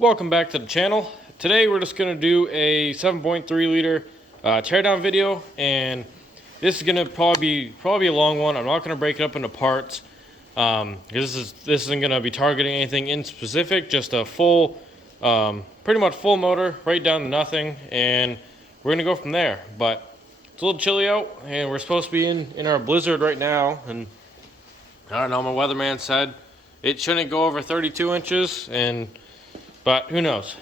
Welcome back to the channel. Today we're just going to do a 7.3 liter teardown video, and this is going to probably be a long one. I'm not going to break it up into parts because this isn't going to be targeting anything in specific, just a full, pretty much full motor, right down to nothing, and we're going to go from there. But it's a little chilly out, and we're supposed to be in our blizzard right now, and I don't know, my weatherman said it shouldn't go over 32 inches, but who knows?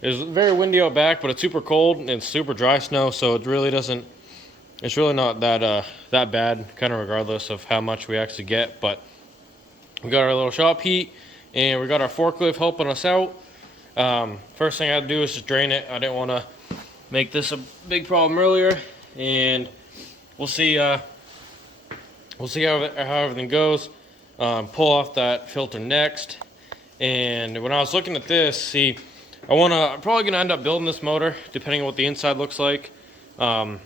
It's very windy out back, but it's super cold and it's super dry snow, so it really doesn't. It's really not that bad, kind of regardless of how much we actually get. But we got our little shop heat, and we got our forklift helping us out. First thing I had to do is just drain it. I didn't want to make this a big problem earlier, and we'll see. We'll see how everything goes. Pull off that filter next. And when I was looking at this, I'm probably gonna end up building this motor, depending on what the inside looks like. But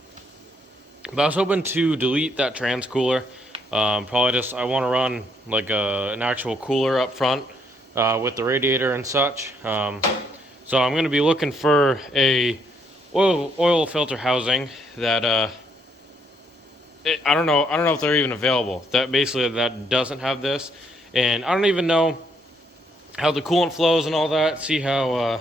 I was hoping to delete that trans cooler. Probably just, I want to run like an actual cooler up front with the radiator and such. So I'm gonna be looking for a oil filter housing that I don't know if they're even available. That doesn't have this, and I don't even know how the coolant flows and all that. See how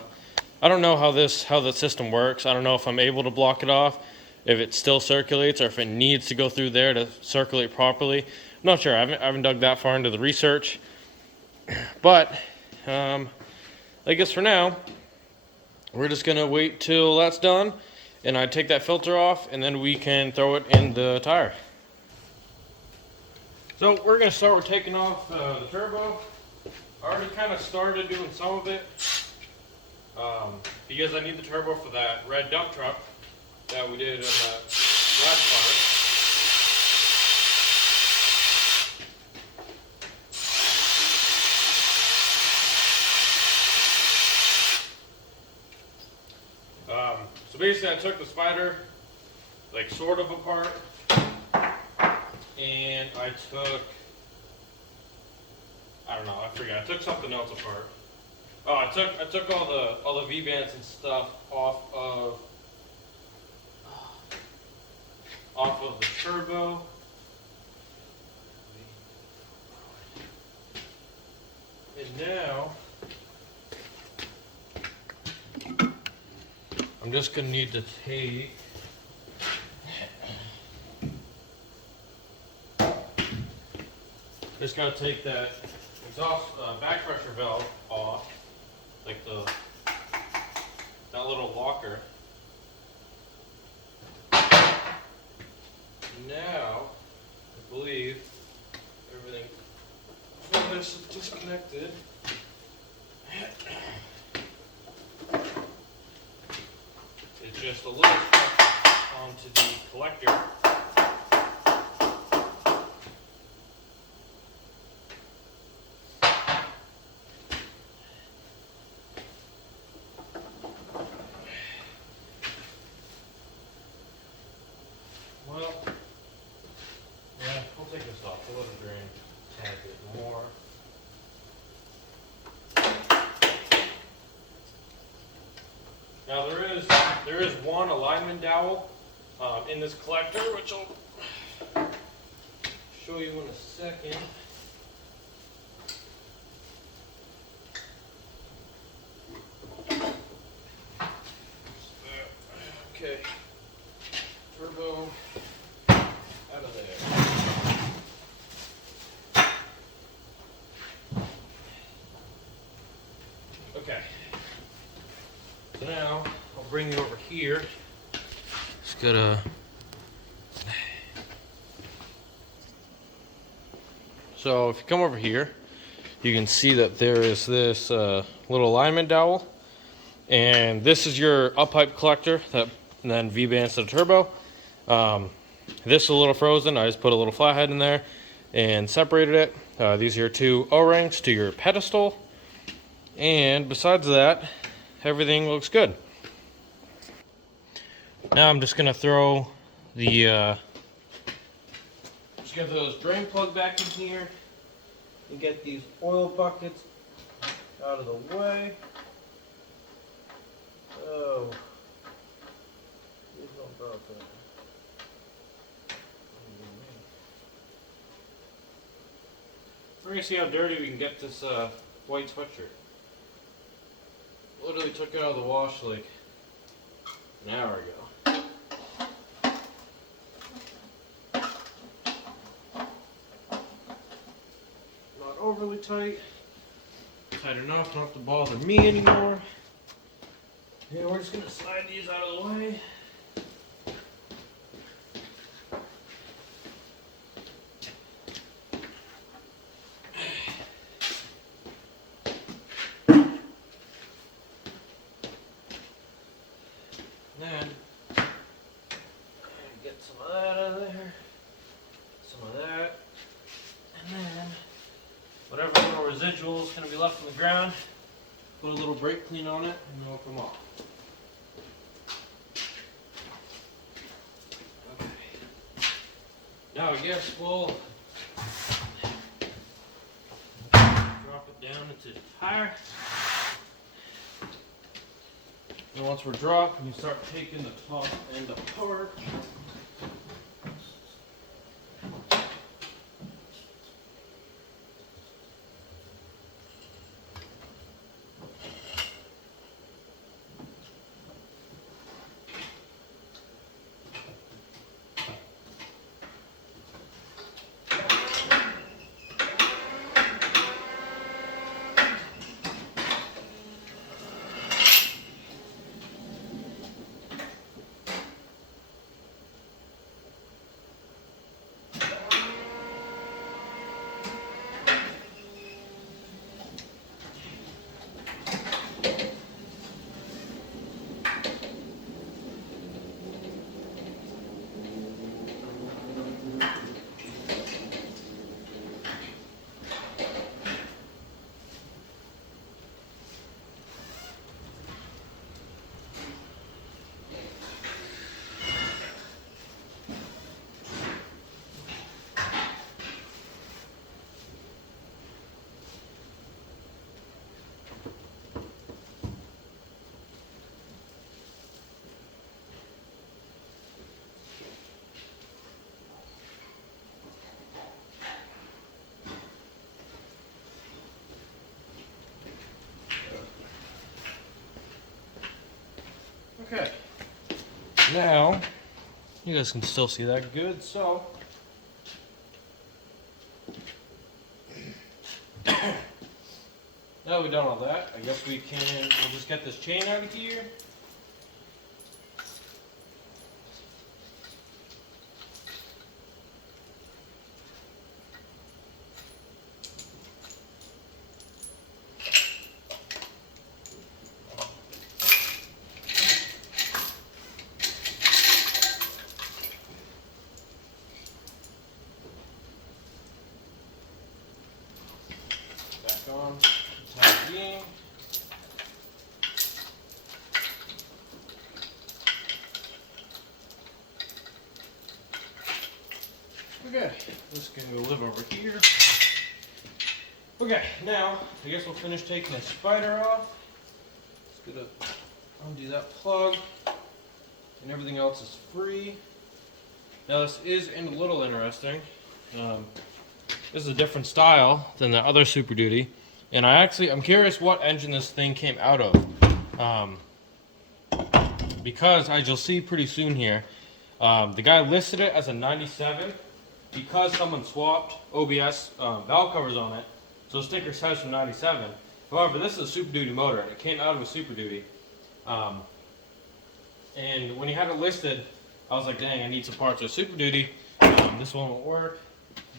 I don't know how the system works. I don't know if I'm able to block it off, if it still circulates, or if it needs to go through there to circulate properly. I'm not sure. I haven't dug that far into the research. But I guess for now, we're just gonna wait till that's done, and I take that filter off, and then we can throw it in the tire. So we're gonna start with taking off the turbo. I already kind of started doing some of it because I need the turbo for that red dump truck that we did in that last part. So basically I took the spider like sort of apart, and I don't know, I forget. I took something else apart. Oh, I took all the V-bands and stuff off of the turbo. And now I'm just gonna need to take that exhaust back pressure valve off, like that little locker. Now, I believe everything is disconnected. It's just a little stuff onto the collector. Well, yeah, we'll take this off. We'll let it drain a tad bit more. Now there is one alignment dowel in this collector, which I'll show you in a second. Okay, turbo out of there. Okay. So now I'll bring you over here. Just gotta. So if you come over here, you can see that there is this little alignment dowel, and this is your up pipe collector that then V-bands to the turbo. This is a little frozen. I just put a little flathead in there and separated it. These are your two O-rings to your pedestal, and besides that, everything looks good. Now I'm just gonna throw the just get those drain plug back in here and get these oil buckets out of the way. Oh, please don't drop that. We're gonna see how dirty we can get this white sweatshirt. Literally took it out of the wash like an hour ago. Not overly tight. Tight enough not to bother me anymore. Yeah, we're just gonna slide these out of the way. Then get some of that out of there, some of that, and then whatever little residual is going to be left on the ground, put a little brake clean on it, and it'll come off. Okay. Now I guess we'll drop it down into the tire. And once we're dropped, we start taking the top end apart. Okay, now you guys can still see that good, so now we've done all that, I guess we'll just get this chain out of here. On top beam. Okay, this can go live over here. Okay, now I guess we'll finish taking the spider off. Just gonna undo that plug, and everything else is free. Now this is a little interesting. This is a different style than the other Super Duty. And I'm curious what engine this thing came out of. Because, as you'll see pretty soon here, the guy listed it as a 97 because someone swapped OBS valve covers on it. So the sticker says from 97. However, this is a Super Duty motor. It came out of a Super Duty. And when he had it listed, I was like, dang, I need some parts of Super Duty. This one won't work.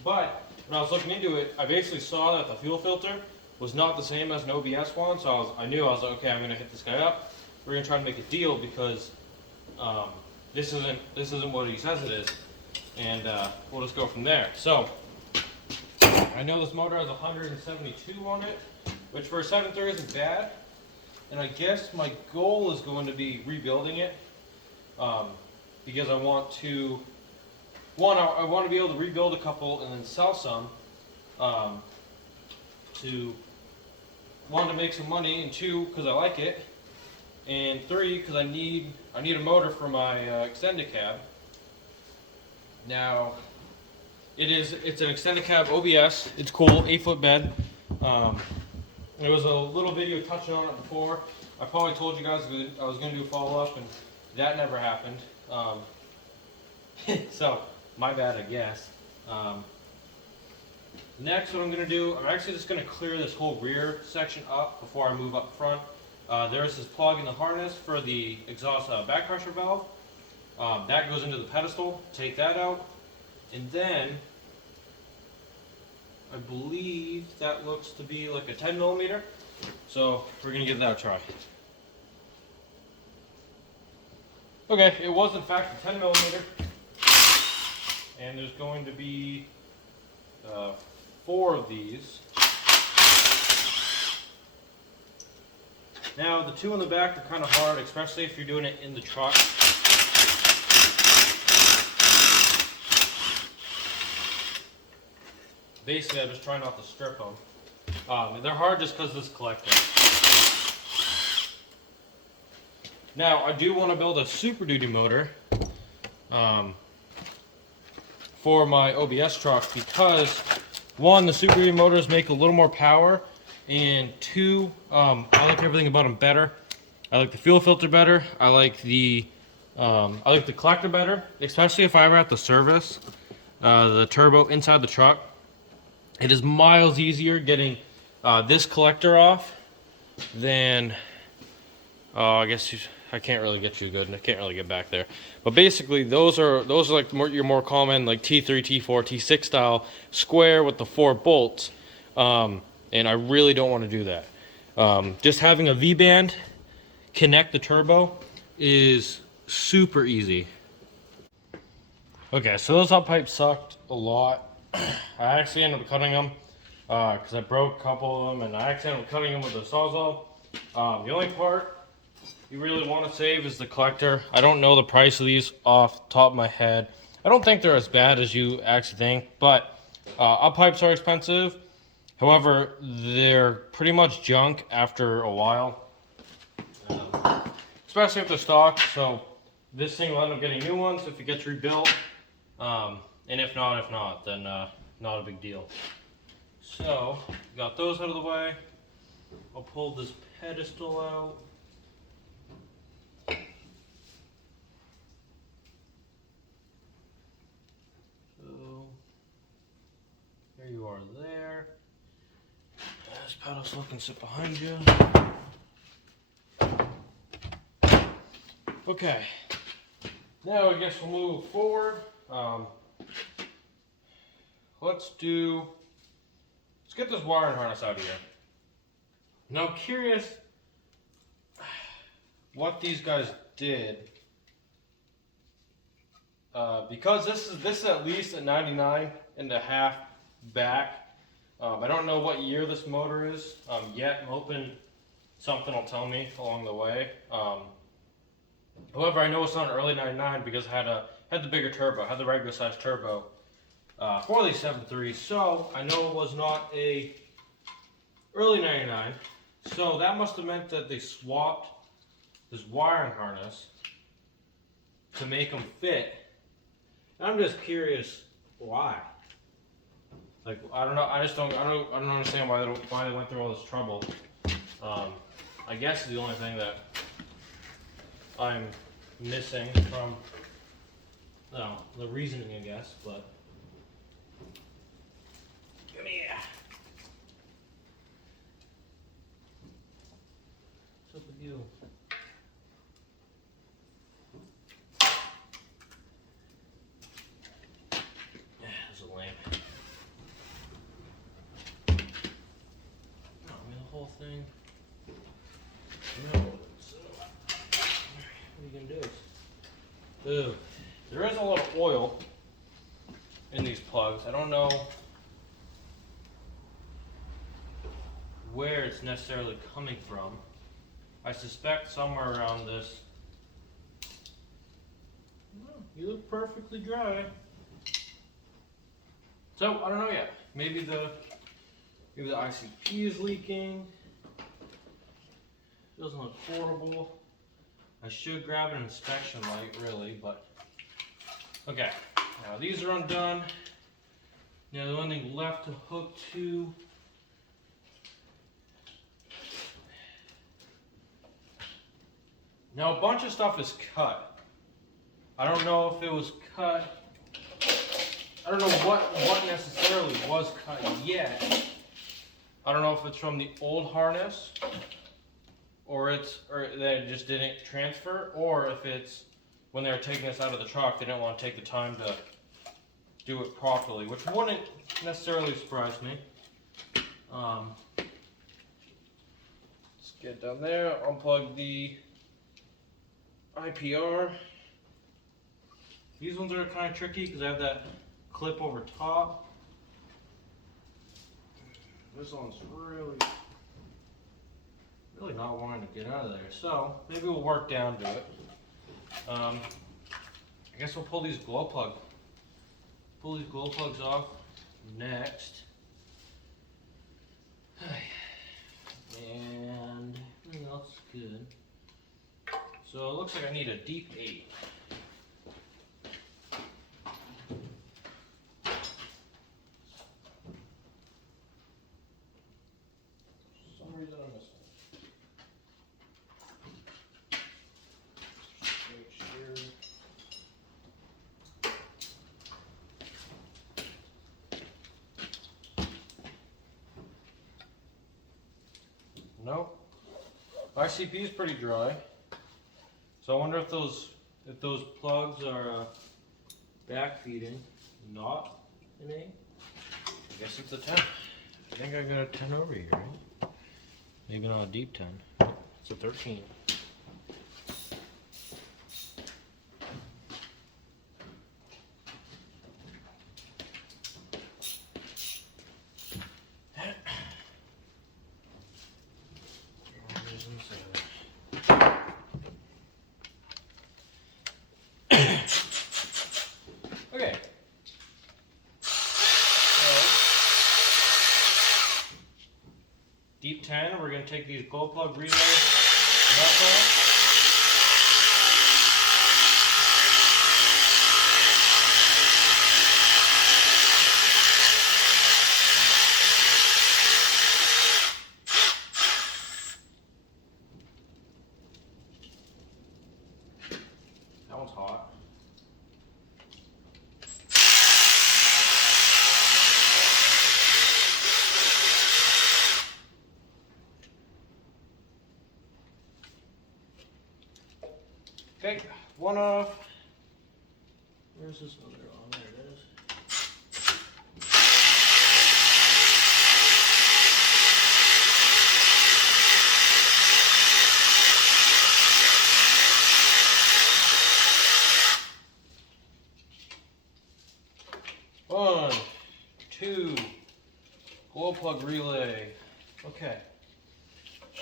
But when I was looking into it, I basically saw that the fuel filter was not the same as an OBS one, so I knew, like, okay, I'm gonna hit this guy up. We're gonna try to make a deal because this isn't what he says it is, and we'll just go from there. So I know this motor has 172 on it, which for a 7.3 isn't bad. And I guess my goal is going to be rebuilding it because I want to. I want to be able to rebuild a couple and then sell some to one, to make some money, and two, because I like it, and three, because I need a motor for my extended cab. Now, it's an extended cab OBS. It's cool, 8-foot bed. There was a little video touching on it before. I probably told you guys I was going to do a follow-up, and that never happened. So, my bad, I guess. Next, what I'm going to do, I'm actually just going to clear this whole rear section up before I move up front. There's this plug in the harness for the exhaust back pressure valve. That goes into the pedestal. Take that out. And then, I believe that looks to be like a 10 millimeter. So we're going to give that a try. Okay, it was in fact a 10 millimeter. And there's going to be 4 of these. Now the 2 in the back are kind of hard, especially if you're doing it in the truck. Basically, I just try not to strip them. They're hard just because of this collector. Now, I do want to build a Super Duty motor for my OBS truck because, one, the Super Duty motors make a little more power, and two, I like everything about them better. I like the fuel filter better. I like the collector better, especially if I ever have to service the turbo inside the truck. It is miles easier getting this collector off than, I guess I can't really get you good, and I can't really get back there. But basically, those are like your more common like T3, T4, T6 style square with the 4 bolts, and I really don't want to do that. Just having a V-band connect the turbo is super easy. Okay, so those hot pipes sucked a lot. I actually ended up cutting them because I broke a couple of them, and I actually ended up cutting them with a Sawzall. The only part you really want to save is the collector. I don't know the price of these off the top of my head. I don't think they're as bad as you actually think, but up pipes are expensive. However, they're pretty much junk after a while, especially if they're stock. So this thing will end up getting new ones if it gets rebuilt. And if not, then not a big deal. So, got those out of the way. I'll pull this pedestal out. So, there you are there. This pedestal can sit behind you. Okay. Now I guess we'll move forward. Let's get this wiring harness out of here. Now I'm curious what these guys did, because this is at least a 99.5 back. I don't know what year this motor is yet. I'm hoping something will tell me along the way. However, I know it's not an early 99 because I had the bigger turbo, I had the regular size turbo for the 7.3, so I know it was not a early 99. So that must have meant that they swapped this wiring harness to make them fit. And I'm just curious why. Like, I don't know. I don't understand why they went through all this trouble. I guess it's the only thing that I'm missing from the reasoning, I guess, but come here. What's up with you? Yeah, there's a lamp. I mean, the whole thing. No. So, what are you gonna do? There is a lot of oil in these plugs. I don't know where it's necessarily coming from. I suspect somewhere around this. Oh, you look perfectly dry. So I don't know yet. Maybe the ICP is leaking. Doesn't look horrible. I should grab an inspection light, really, but okay. Now these are undone. Now the only thing left to hook to now a bunch of stuff is cut. I don't know if it was cut. I don't know what necessarily was cut yet. I don't know if it's from the old harness, or that it just didn't transfer, or if it's when they were taking this out of the truck, they didn't want to take the time to do it properly, which wouldn't necessarily surprise me. Let's get down there, unplug the IPR. These ones are kind of tricky because I have that clip over top. This one's really not wanting to get out of there, so maybe we'll work down to it. I guess we'll pull these glow plugs off next. And everything else is good. So it looks like I need a deep 8. For some reason I'm missing it. Make sure. No. ICP is pretty dry. So I wonder if those plugs are back feeding. Not an 8. I guess it's a 10. I think I got a 10 over here, right? Maybe not a deep 10. It's a 13. Okay. Deep 10, we're going to take these glow plug relays nuts off. That one's hot. Okay, one off. Where's this other on? There it is. One, two, glow plug relay. Okay.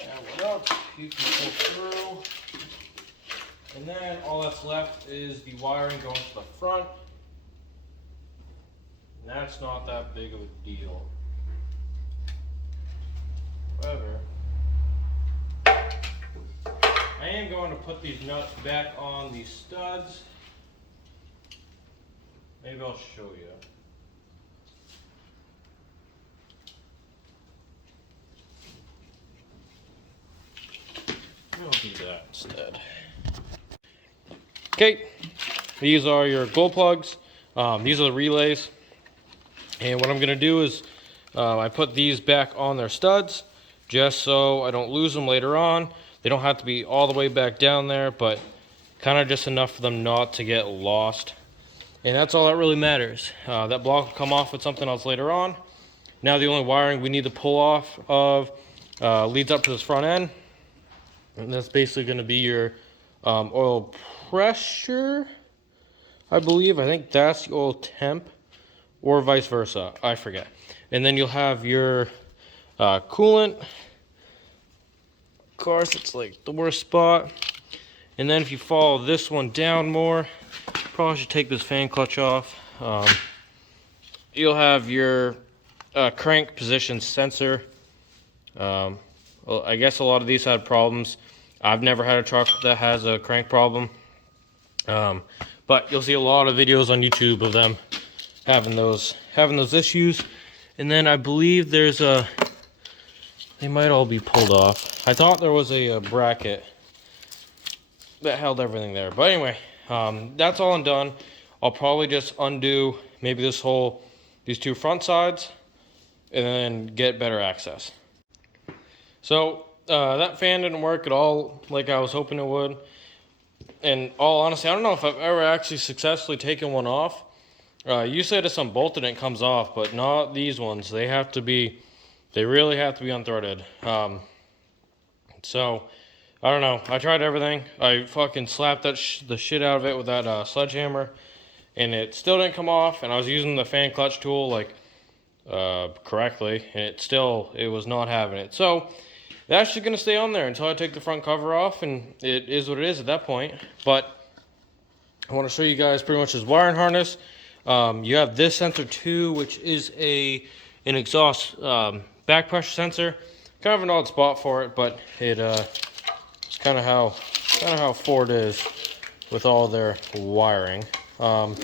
That one up, you can pull through. And then all that's left is the wiring going to the front. And that's not that big of a deal. However, I am going to put these nuts back on these studs. Maybe I'll show you. I'll do that instead. Okay, these are your glow plugs. These are the relays. And what I'm going to do is I put these back on their studs just so I don't lose them later on. They don't have to be all the way back down there, but kind of just enough for them not to get lost. And that's all that really matters. That block will come off with something else later on. Now the only wiring we need to pull off of leads up to this front end. And that's basically going to be your oil pressure, I believe. I think that's the oil temp, or vice versa. I forget. And then you'll have your coolant. Of course, it's like the worst spot. And then if you follow this one down more, probably should take this fan clutch off. You'll have your crank position sensor. Well, I guess a lot of these had problems. I've never had a truck that has a crank problem. But you'll see a lot of videos on YouTube of them having those issues. And then I believe there's they might all be pulled off. I thought there was a bracket that held everything there. But anyway, that's all I'm done. I'll probably just undo maybe these two front sides and then get better access. So that fan didn't work at all like I was hoping it would. And all honesty, I don't know if I've ever actually successfully taken one off. Usually I just unbolt it and it comes off, but not these ones. They really have to be unthreaded. So, I don't know. I tried everything. I fucking slapped the shit out of it with that sledgehammer, and it still didn't come off. And I was using the fan clutch tool like correctly, and it was not having it. So that's just gonna stay on there until I take the front cover off, and it is what it is at that point. But I want to show you guys pretty much this wiring harness. You have this sensor too, which is an exhaust back pressure sensor. Kind of an odd spot for it, but it's kind of how Ford is with all their wiring. But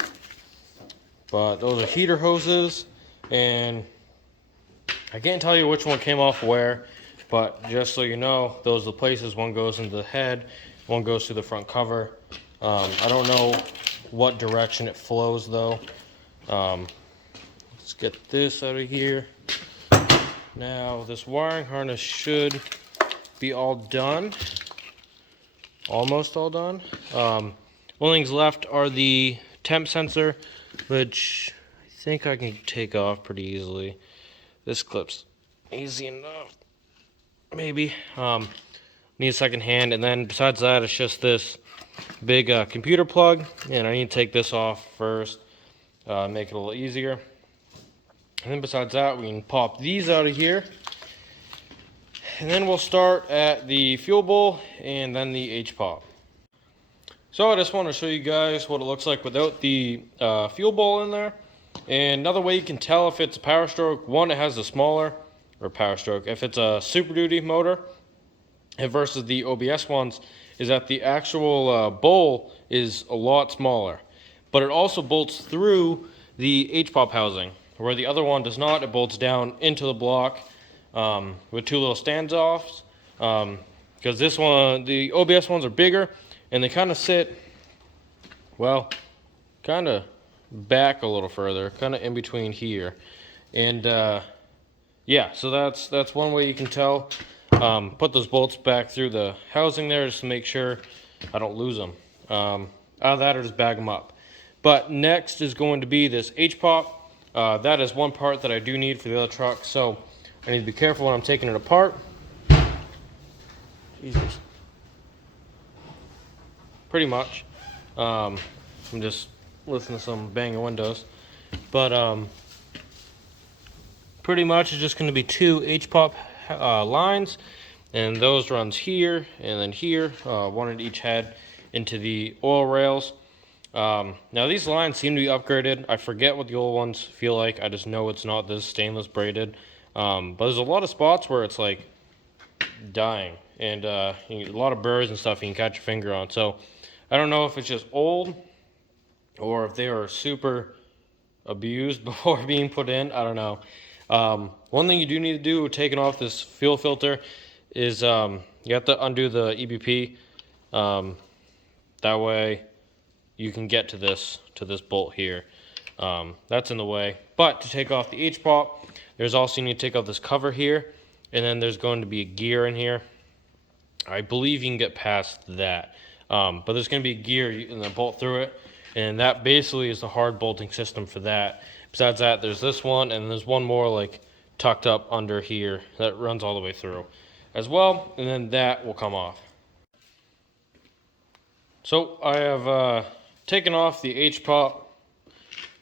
those are heater hoses, and I can't tell you which one came off where, but just so you know, those are the places. One goes into the head, one goes through the front cover. I don't know what direction it flows though. Let's get this out of here. Now this wiring harness should be all done. Almost all done. Only things left are the temp sensor, which I think I can take off pretty easily. This clip's easy enough. Maybe. Need a second hand, and then besides that, it's just this big computer plug, and I need to take this off first, make it a little easier. And then besides that, we can pop these out of here, and then we'll start at the fuel bowl and then the H-pop. So I just want to show you guys what it looks like without the fuel bowl in there. And another way you can tell if it's a Powerstroke, one, it has a smaller, or Powerstroke, if it's a Super Duty motor, and versus the OBS ones, is that the actual bowl is a lot smaller. But it also bolts through the H-pop housing, where the other one does not. It bolts down into the block with two little standoffs. Because this one, the OBS ones are bigger, and they kind of sit, well, kind of back a little further, kind of in between here. And yeah, so that's one way you can tell. Put those bolts back through the housing there just to make sure I don't lose them. Out of that, or just bag them up. But next is going to be this H-pop. That is one part that I do need for the other truck, so I need to be careful when I'm taking it apart. Jesus. Pretty much. I'm just listening to some banging windows. But pretty much it's just going to be two H-pop lines, and those runs here and then here, one at each head into the oil rails. Now these lines seem to be upgraded. I forget what the old ones feel like. I just know it's not this stainless braided. But there's a lot of spots where it's like dying, and a lot of burrs and stuff you can catch your finger on. So I don't know if it's just old or if they were super abused before being put in. I don't know. One thing you do need to do taking off this fuel filter is you have to undo the EBP. That way you can get to this bolt here. That's in the way. But to take off the H-pop, there's also, you need to take off this cover here, and then there's going to be a gear in here. I believe you can get past that. But there's going to be a gear and then bolt through it, and that basically is the hard bolting system for that. Besides that, there's this one, and there's one more like tucked up under here that runs all the way through as well, and then that will come off. So I have taken off the H-pop,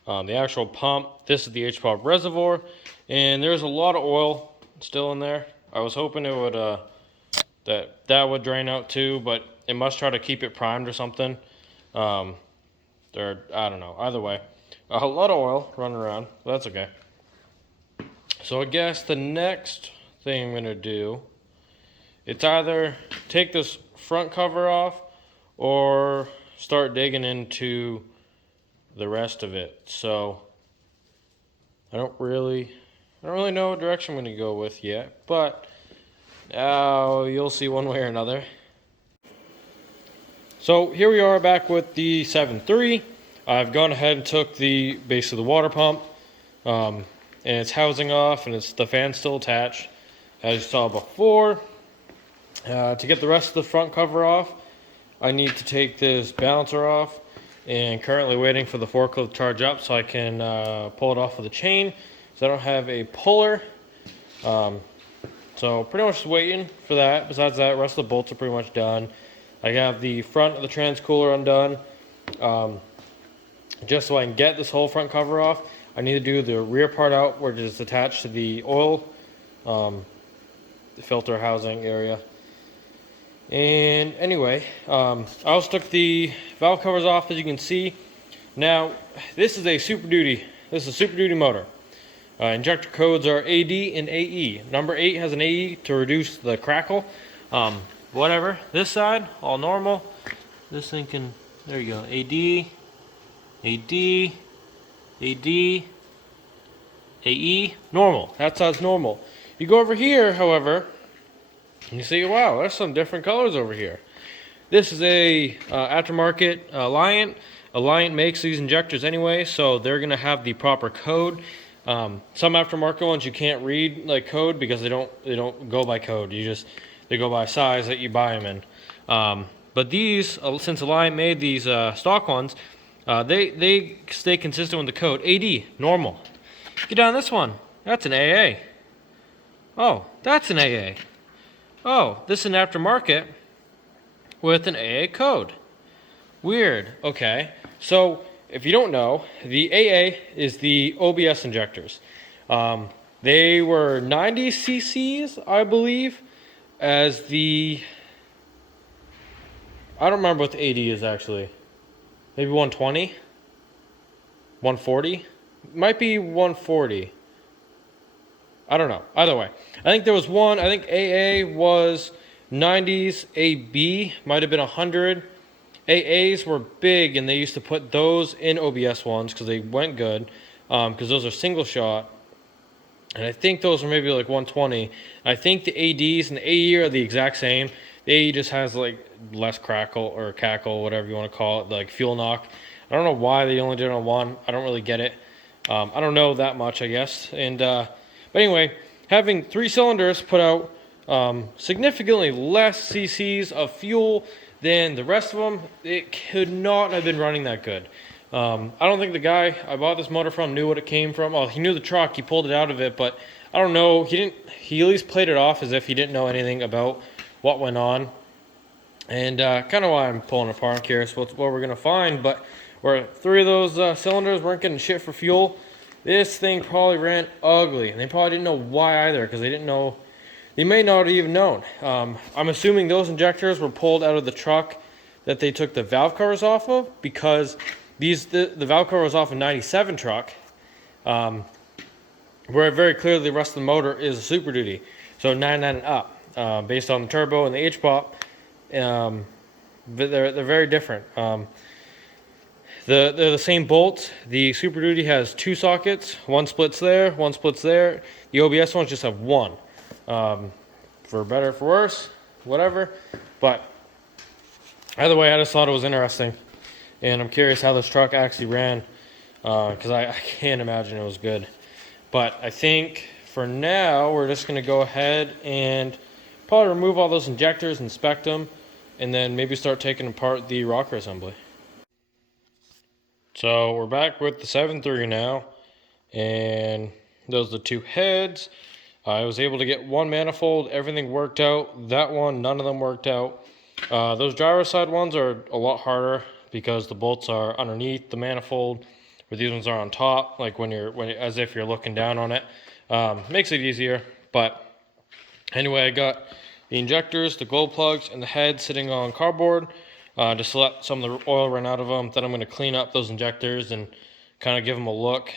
the actual pump. This is the H-pop reservoir, and there's a lot of oil still in there. I was hoping it would that would drain out too, but it must try to keep it primed or something. I don't know. Either way, a lot of oil running around. But that's okay. So I guess the next thing I'm gonna do, it's either take this front cover off or start digging into the rest of it. So I don't really know what direction I'm going to go with yet, but you'll see one way or another. So here we are back with the 7.3. I've gone ahead and took the base of the water pump and its housing off, and the fan's still attached, as you saw before. To get the rest of the front cover off, I need to take this balancer off, and currently waiting for the forklift to charge up so I can pull it off with a chain, so I don't have a puller. So pretty much just waiting for that. Besides that, the rest of the bolts are pretty much done. I have the front of the transcooler undone. Just so I can get this whole front cover off, I need to do the rear part out, which is attached to the oil the filter housing area. And anyway, I also took the valve covers off, as you can see. Now, this is a Super Duty motor. Injector codes are AD and AE. Number 8 has an AE to reduce the crackle. Whatever. This side, all normal. This thing can, there you go, AD, AD, AD, AE, normal. That side's normal. You go over here, however, and you see, wow, there's some different colors over here. This is a aftermarket Alliant. Alliant makes these injectors anyway, so they're going to have the proper code. Some aftermarket ones you can't read like code because they don't go by code. They go by size that you buy them in. But these, since Alliant made these stock ones, they stay consistent with the code. AD, normal. Get down this one. That's an AA. Oh, that's an AA. Oh, this is an aftermarket with an AA code. Weird. Okay. So, if you don't know, the AA is the OBS injectors. They were 90 cc's, I believe, as the... I don't remember what the AD is actually. Maybe 120? 140? Might be 140. I don't know. Either way. I think there was one. I think AA was 90s. AB might have been 100. AAs were big, and they used to put those in OBS ones because they went good. Because those are single shot. And I think those are maybe like 120. I think the ADs and the AE are the exact same. The AE just has like less crackle or cackle, whatever you want to call it, like fuel knock. I don't know why they only did it on one. I don't really get it. I don't know that much, I guess. And but anyway, having 3 cylinders put out significantly less cc's of fuel than the rest of them. It could not have been running that good. I don't think the guy I bought this motor from knew what it came from. Well, he knew the truck. He pulled it out of it, but I don't know. He at least played it off as if he didn't know anything about what went on. And kind of why I'm pulling it apart. I'm curious what we're going to find. But where 3 of those cylinders weren't getting shit for fuel, this thing probably ran ugly. And they probably didn't know why either, because they didn't know. They may not have even known. I'm assuming those injectors were pulled out of the truck that they took the valve covers off of, because the valve cover was off a 97 truck, where very clearly the rest of the motor is a Super Duty. So 99 and up, based on the turbo and the H-pop. But they're very different. They're the same bolts. The Super Duty has 2 sockets. One splits there, one splits there. The OBS ones just have one. For better, for worse, whatever. But either way, I just thought it was interesting. And I'm curious how this truck actually ran, because I can't imagine it was good. But I think for now, we're just going to go ahead and probably remove all those injectors, inspect them, and then maybe start taking apart the rocker assembly. So we're back with the 7.3 now, and those are the 2 heads. I was able to get one manifold, everything worked out. That one, none of them worked out. Those driver side ones are a lot harder because the bolts are underneath the manifold, where these ones are on top, like as if you're looking down on it. Makes it easier, but anyway, I got the injectors, the glow plugs, and the head sitting on cardboard, just to let some of the oil run out of them. Then I'm going to clean up those injectors and kind of give them a look.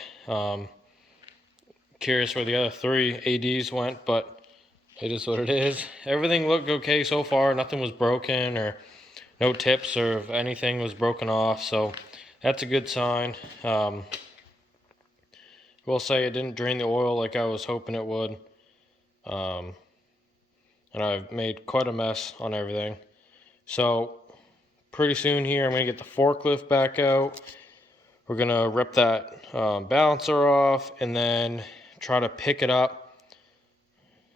Curious where the other 3 ADs went, but it is what it is. Everything looked okay so far. Nothing was broken, or no tips or anything was broken off, so that's a good sign. Will say it didn't drain the oil like I was hoping it would. And I've made quite a mess on everything. So pretty soon here I'm going to get the forklift back out. We're going to rip that balancer off and then try to pick it up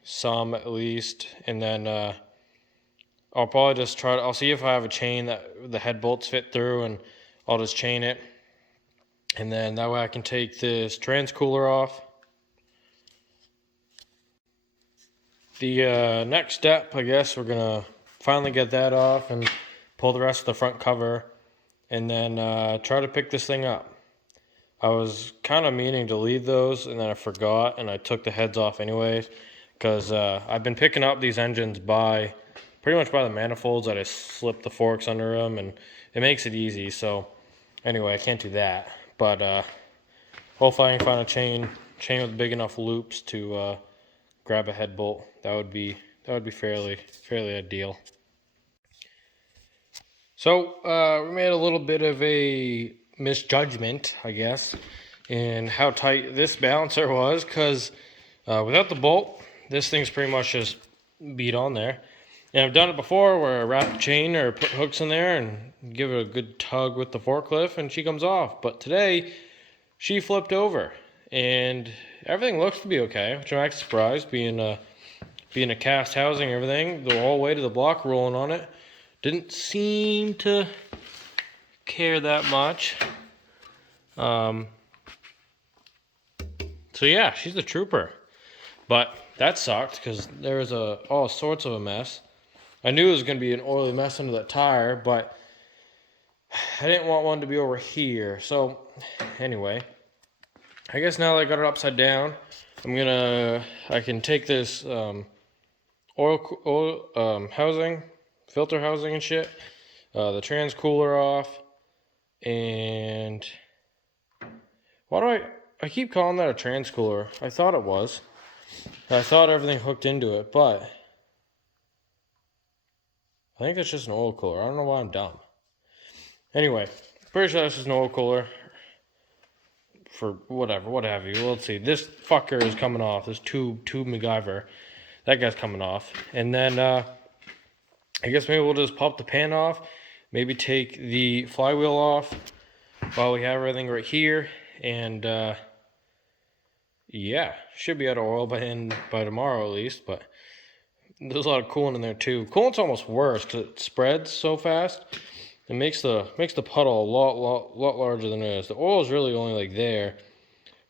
some at least, and then I'll probably just I'll see if I have a chain that the head bolts fit through, and I'll just chain it, and then that way I can take this trans cooler off. The next step, I guess, we're gonna finally get that off and pull the rest of the front cover, and then try to pick this thing up. I was kind of meaning to leave those, and then I forgot, and I took the heads off anyways, because I've been picking up these engines pretty much by the manifolds. I just slip the forks under them, and it makes it easy. So anyway, I can't do that, but hopefully I can find a chain with big enough loops to grab a head bolt. That would be fairly ideal. So we made a little bit of a misjudgment, I guess, in how tight this balancer was, because without the bolt, this thing's pretty much just beat on there. And I've done it before where I wrap a chain or put hooks in there and give it a good tug with the forklift and she comes off. But today, she flipped over and everything looks to be okay, which I'm actually surprised, being a cast housing and everything, the whole way to the block rolling on it. Didn't seem to care that much. So yeah, she's a trooper. But that sucked because there was all sorts of a mess. I knew it was going to be an oily mess under that tire, but I didn't want one to be over here. So anyway, I guess now that I got it upside down, I can take this oil housing, filter housing and shit, the trans cooler off, and why do I keep calling that a trans cooler? I thought it was. I thought everything hooked into it, but I think that's just an oil cooler. I don't know why I'm dumb. Anyway, pretty sure that's just an oil cooler for whatever, what have you. Let's see. This fucker is coming off. This tube MacGyver. That guy's coming off. And then I guess maybe we'll just pop the pan off. Maybe take the flywheel off while we have everything right here. And yeah, should be out of oil by tomorrow at least. But there's a lot of coolant in there too. Coolant's almost worse because it spreads so fast. It makes the puddle a lot larger than it is. The oil is really only like there,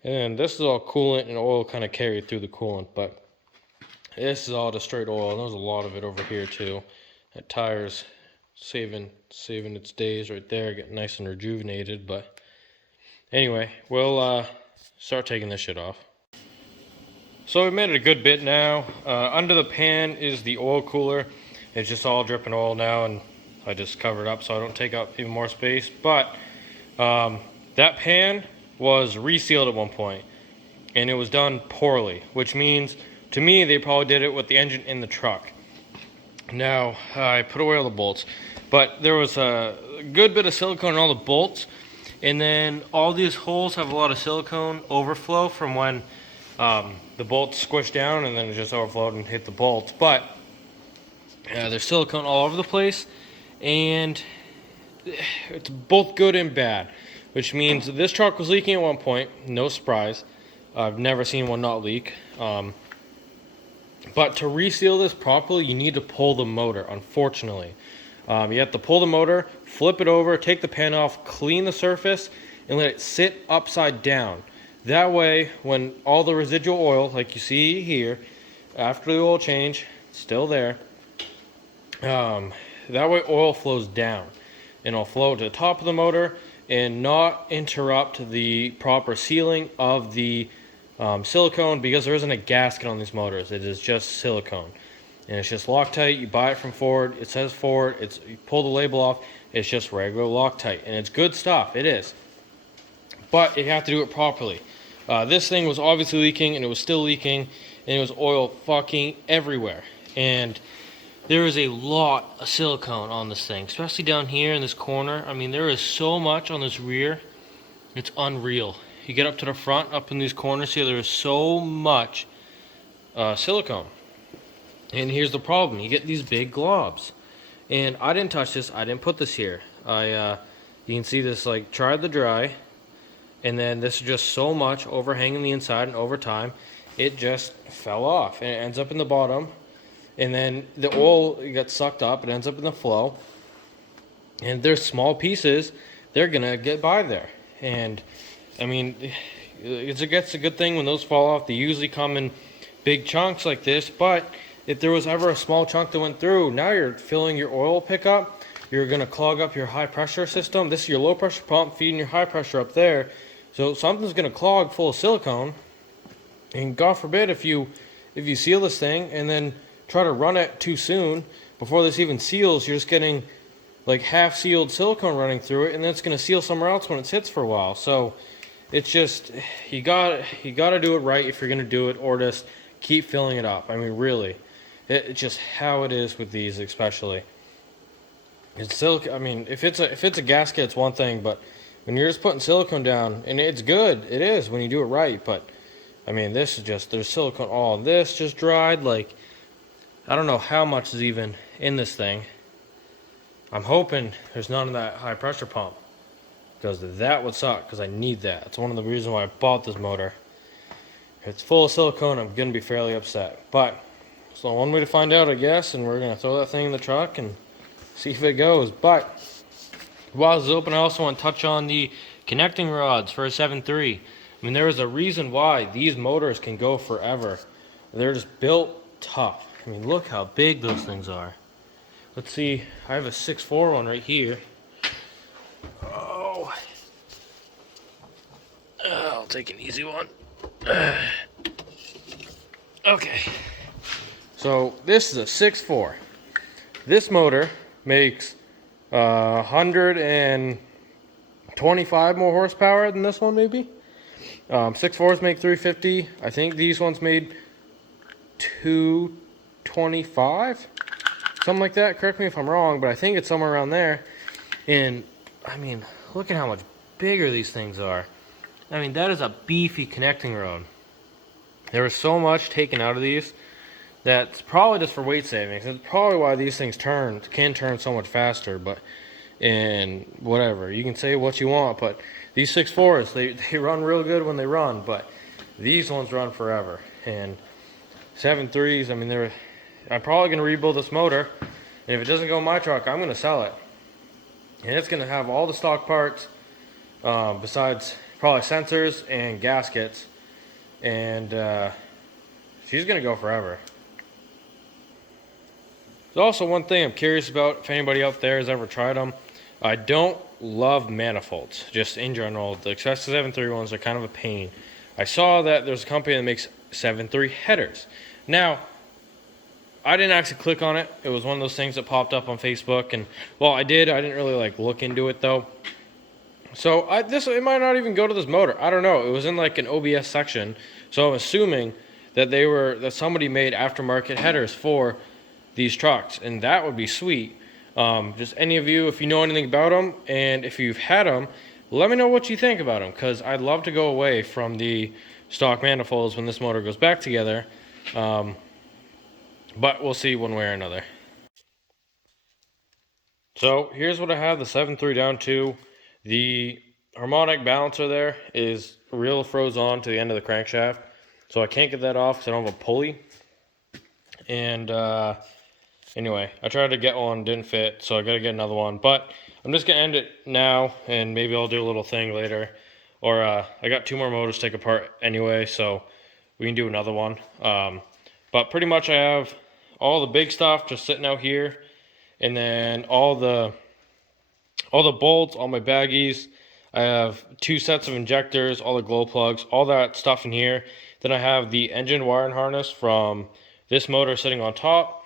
and this is all coolant and oil kind of carried through the coolant. But this is all just straight oil, and there's a lot of it over here too. That tire's saving its days right there, getting nice and rejuvenated. But anyway, we'll start taking this shit off. So we made it a good bit now. Under the pan is the oil cooler. It's just all dripping oil now, and I just covered up so I don't take up even more space. But that pan was resealed at one point, and it was done poorly, which means to me they probably did it with the engine in the truck. Now I put away all the bolts, but there was a good bit of silicone in all the bolts, and then all these holes have a lot of silicone overflow from when the bolts squished down and then it just overflowed and hit the bolts. But there's silicone all over the place, and it's both good and bad, which means this truck was leaking at one point. No surprise. I've never seen one not leak. But to reseal this properly, you need to pull the motor, unfortunately. You have to pull the motor, flip it over, take the pan off, clean the surface, and let it sit upside down. That way, when all the residual oil, like you see here, after the oil change, still there, that way oil flows down. And it'll flow to the top of the motor and not interrupt the proper sealing of the silicone, because there isn't a gasket on these motors. It is just silicone. And it's just Loctite. You buy it from Ford. It says Ford. You pull the label off. It's just regular Loctite. And it's good stuff. It is. But you have to do it properly. This thing was obviously leaking, and it was still leaking. and it was oil fucking everywhere. And there is a lot of silicone on this thing, especially down here in this corner. I mean, there is so much on this rear, it's unreal. You get up to the front, up in these corners here, there is so much silicone. And here's the problem, you get these big globs. And I didn't touch this, I didn't put this here. You can see this like tried to dry, and then this is just so much overhanging the inside, and over time it just fell off and it ends up in the bottom, and then the oil gets sucked up, it ends up in the flow, and there's small pieces, they're gonna get by there. And I mean, it's a good thing when those fall off. They usually come in big chunks like this, but if there was ever a small chunk that went through, now you're filling your oil pickup, you're going to clog up your high pressure system. This is your low pressure pump feeding your high pressure up there. So something's going to clog full of silicone. And God forbid if you seal this thing and then try to run it too soon, before this even seals, you're just getting like half sealed silicone running through it, and then it's going to seal somewhere else when it sits for a while. So it's just, you got to do it right if you're going to do it, or just keep filling it up. I mean, really. It's just how it is with these, especially. It's silicone. I mean, if it's a gasket, it's one thing, but when you're just putting silicone down, and it's good, it is when you do it right. But I mean, this is just, there's silicone all. This just dried. Like, I don't know how much is even in this thing. I'm hoping there's none of that high pressure pump, because that would suck. Because I need that. It's one of the reasons why I bought this motor. If it's full of silicone, I'm gonna be fairly upset. But so one way to find out, I guess, and we're going to throw that thing in the truck and see if it goes. But while this is open, I also want to touch on the connecting rods for a 7.3. I mean, there is a reason why these motors can go forever. They're just built tough. I mean, look how big those things are. Let's see, I have a 6.4 one right here. Oh, I'll take an easy one. Okay. So this is a 6.4. This motor makes 125 more horsepower than this one, maybe. 6.4s make 350. I think these ones made 225, something like that. Correct me if I'm wrong, but I think it's somewhere around there. And I mean, look at how much bigger these things are. I mean, that is a beefy connecting rod. There was so much taken out of these. That's probably just for weight savings. It's probably why these things can turn so much faster. But, and whatever, you can say what you want, but these 6.4s, they run real good when they run, but these ones run forever. And 7.3s, I mean, I'm probably going to rebuild this motor, and if it doesn't go in my truck, I'm going to sell it. And it's going to have all the stock parts, besides probably sensors and gaskets, and she's going to go forever. There's also one thing I'm curious about, if anybody out there has ever tried them. I don't love manifolds, just in general. The Express 7.3 ones are kind of a pain. I saw that there's a company that makes 7.3 headers. Now, I didn't actually click on it. It was one of those things that popped up on Facebook, and well, I did. I didn't really like look into it though. So it might not even go to this motor. I don't know. It was in like an OBS section, so I'm assuming that that somebody made aftermarket headers for these trucks, and that would be sweet. Just any of you, if you know anything about them, and if you've had them, let me know what you think about them, because I'd love to go away from the stock manifolds when this motor goes back together. But we'll see one way or another. So here's what I have the 7.3 down to. The harmonic balancer there is real froze on to the end of the crankshaft, so I can't get that off because I don't have a pulley. And anyway, I tried to get one, didn't fit, so I gotta get another one. But I'm just gonna end it now, and maybe I'll do a little thing later. Or I got 2 more motors to take apart anyway, so we can do another one. But pretty much I have all the big stuff just sitting out here, and then all the bolts, all my baggies. I have 2 sets of injectors, all the glow plugs, all that stuff in here. Then I have the engine wiring harness from this motor sitting on top.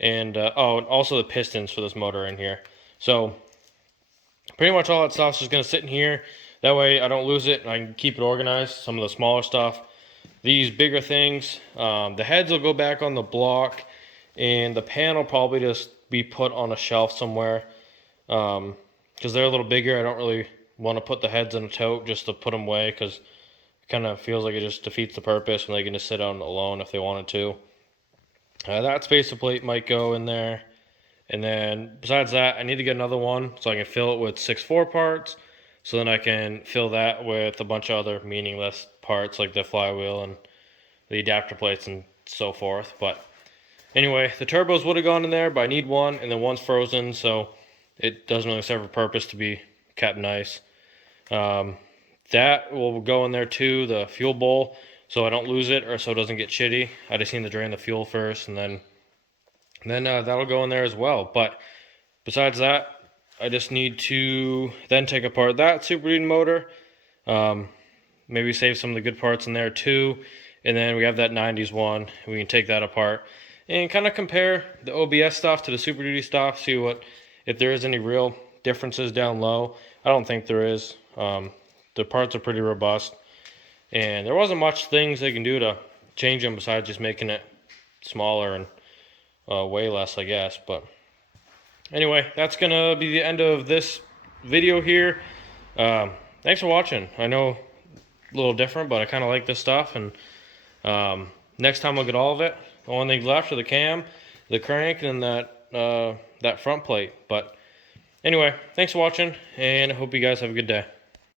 And and also the pistons for this motor in here. So pretty much all that stuff's just going to sit in here. That way I don't lose it and I can keep it organized. Some of the smaller stuff these bigger things. The heads will go back on the block, and the panel probably just be put on a shelf somewhere, because they're a little bigger. I don't really want to put the heads in a tote just to put them away, because it kind of feels like it just defeats the purpose when they can just sit on alone if they wanted to. That spacer plate might go in there. And then besides that, I need to get another one so I can fill it with 6/4 parts. So then I can fill that with a bunch of other meaningless parts like the flywheel and the adapter plates and so forth. But anyway, the turbos would have gone in there, but I need one, and then one's frozen, so it doesn't really serve a purpose to be kept nice. That will go in there too, the fuel bowl, so I don't lose it or so it doesn't get shitty. I just need to drain the fuel first, and then that'll go in there as well. But besides that, I just need to then take apart that Super Duty motor. Maybe save some of the good parts in there too. And then we have that 90s one. We can take that apart and kind of compare the OBS stuff to the Super Duty stuff. See if there is any real differences down low. I don't think there is. The parts are pretty robust. And there wasn't much things they can do to change them besides just making it smaller and way less, I guess. But anyway, that's gonna be the end of this video here. Thanks for watching. I know a little different, but I kind of like this stuff, and next time I'll get all of it. The only thing left are the cam, the crank, and that front plate. But anyway, thanks for watching, and I hope you guys have a good day.